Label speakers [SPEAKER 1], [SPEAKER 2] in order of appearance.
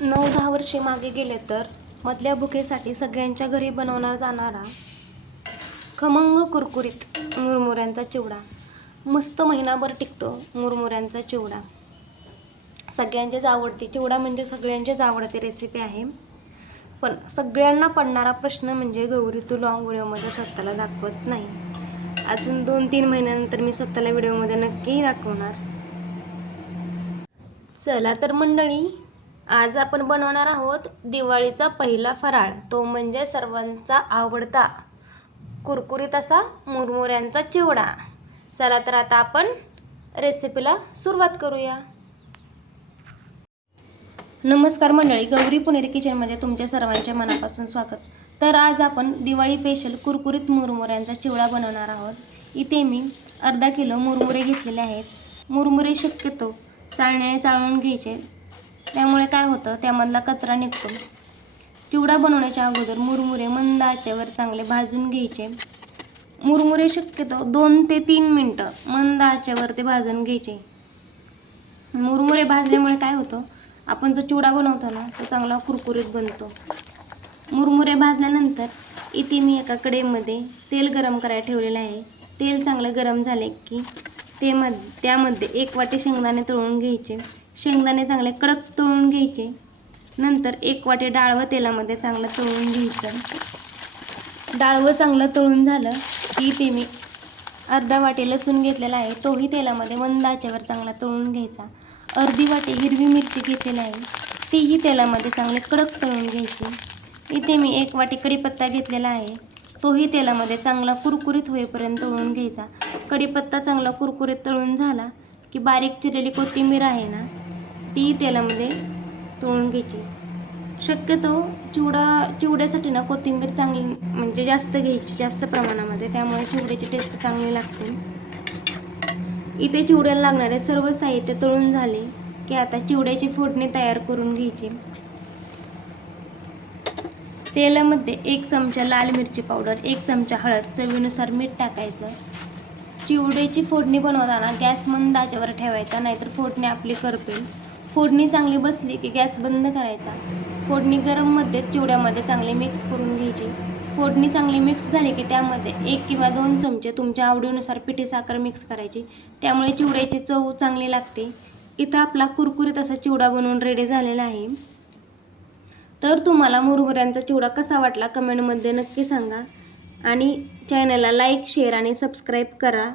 [SPEAKER 1] नऊ दहा वर्षे मागे गेले तर मधल्या भुकेसाठी सगळ्यांच्या घरी बनवला जाणारा खमंग कुरकुरीत मुरमुऱ्यांचा चिवडा. मस्त महिनाभर टिकतो मुरमुऱ्यांचा चिवडा. सगळ्यांचेच आवडते. चिवडा म्हणजे सगळ्यांचेच आवडते रेसिपी आहे. पण सगळ्यांना पडणारा प्रश्न म्हणजे गौरी तू लॉंग व्हिडिओमध्ये स्वतःला दाखवत नाही. अजून दोन तीन महिन्यानंतर मी स्वतःला व्हिडिओमध्ये नक्की दाखवणार. चला तर मंडळी आज आपण बनवणार आहोत दिवाळीचा पहिला फराळ. तो म्हणजे सर्वांचा आवडता कुरकुरीत असा मुरमुऱ्यांचा चिवडा. चला तर आता आपण रेसिपीला सुरुवात करूया. नमस्कार मंडळी गौरी पुणेरी किचनमध्ये तुमच्या सर्वांच्या मनापासून स्वागत. तर आज आपण दिवाळी स्पेशल कुरकुरीत मुरमुऱ्यांचा चिवडा बनवणार आहोत. इथे मी अर्धा किलो मुरमुरे घेतलेले आहेत. मुरमुरे शक्यतो चाळण्याने चाळून घ्यायचे. त्यामुळे काय होतं त्यामधला कचरा निघतो. चिवडा बनवण्याच्या अगोदर मुरमुरे मंद आचेवर चांगले भाजून घ्यायचे. मुरमुरे शक्यतो दोन ते तीन मिनटं मंद आचेवर ते भाजून घ्यायचे. मुरमुरे भाजल्यामुळे काय होतं आपण जो चिवडा बनवतो ना तो चांगला कुरकुरीत बनतो. मुरमुरे भाजल्यानंतर इथे मी एका कडेमध्ये तेल गरम करायला ठेवलेलं आहे. तेल चांगलं गरम झाले की ते मध त्यामध्ये एक वाटी शेंगदाणे तळून घ्यायचे. शेंगदाणे चांगले कडक तळून घ्यायचे. नंतर एक वाटे डाळ व तेलामध्ये चांगलं तळून घ्यायचं. डाळवं चांगलं तळून झालं की ते मी अर्धा वाटे लसूण घेतलेला आहे. तोही तेलामध्ये मंद आचेवर चांगला तळून घ्यायचा. अर्धी वाटे हिरवी मिरची घेतलेली आहे. तीही तेलामध्ये चांगले कडक तळून घ्यायची. इथे मी एक वाटी कढीपत्ता घेतलेला आहे. तोही तेलामध्ये चांगला कुरकुरीत होईपर्यंत तळून घ्यायचा. कढीपत्ता चांगला कुरकुरीत तळून झाला की बारीक चिरलेली कोथिंबीर आहे ना ती तेलामध्ये तळून घ्यायची. शक्यतो चिवडा चिवड्यासाठी ना कोथिंबीर चांगली म्हणजे जास्त घ्यायची जास्त प्रमाणामध्ये. त्यामुळे चिवड्याची टेस्ट चांगली लागते. इथे चिवड्याला लागणारे सर्व साहित्य तळून झाले की आता चिवड्याची फोडणी तयार करून घ्यायची. तेलामध्ये एक चमचा लाल मिरची पावडर एक चमचा हळद चवीनुसार मीठ टाकायचं. चिवड्याची फोडणी बनवताना गॅस मंद आचेवर ठेवायचा नाहीतर फोडणी आपली करपेल. फोडणी चांगली बसली की गॅस बंद करायचा. फोडणी गरममध्ये चिवड्यामध्ये चांगली मिक्स करून घ्यायची. फोडणी चांगली मिक्स झाली की त्यामध्ये एक किंवा दोन चमचे तुमच्या आवडीनुसार पिठी साखर मिक्स करायची. त्यामुळे चिवड्याची चव चांगली लागते. इथं आपला कुरकुरीत असा चिवडा बनवून रेडी झालेला आहे. तर तुम्हाला मुरमुऱ्यांचा चिवडा कसा वाटला कमेंटमध्ये नक्की सांगा. आणि चॅनलला लाईक शेअर आणि सबस्क्राईब करा.